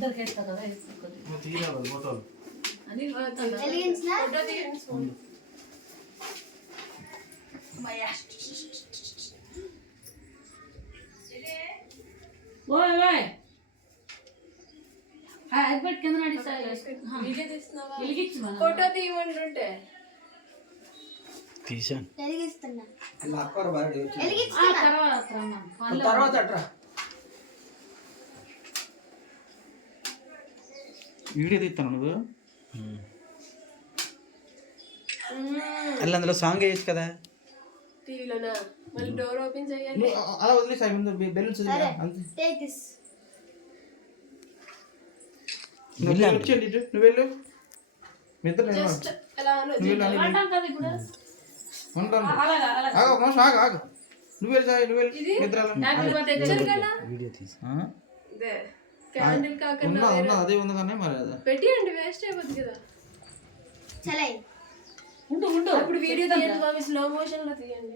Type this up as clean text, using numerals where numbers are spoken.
దొరికేస్తా కదా వేసుకోండి. తీయాలి ఫోటోలు అని ఫోటో తీయండి. ఓయ్ ఓయ్ అగ్బట్ కింద నడిస్తాయి వెలిగించు ఫోటో తీయమంటుంటే తీసాను. తర్వాత అట్రా వీడియో తీస్తాను నువ్వు అలా అందులో సాంగ్ వేయచ్చు కదా. టీవీలోనా మళ్ళీ డోర్ ఓపెన్ చేయాలి. అలా వదిలేసాయి ముందు బెలూన్స్ వచ్చేయండి నువ్వు వెళ్ళు మీ ఇద్దరు జస్ట్ ఎలా ఆగు నువ్వు వెళ్ళి సాయి నువ్వు వెళ్ళి వీడియో తీసా క్యాండిల్ కాకుండా అదే ఉంది కానీ మరి పెట్టియండి, వేస్ట్ అయిపోతుంది కదా. ఉండు అప్పుడు వీడియో తీయండి బాబు, స్లో మోషన్ లో తీయండి.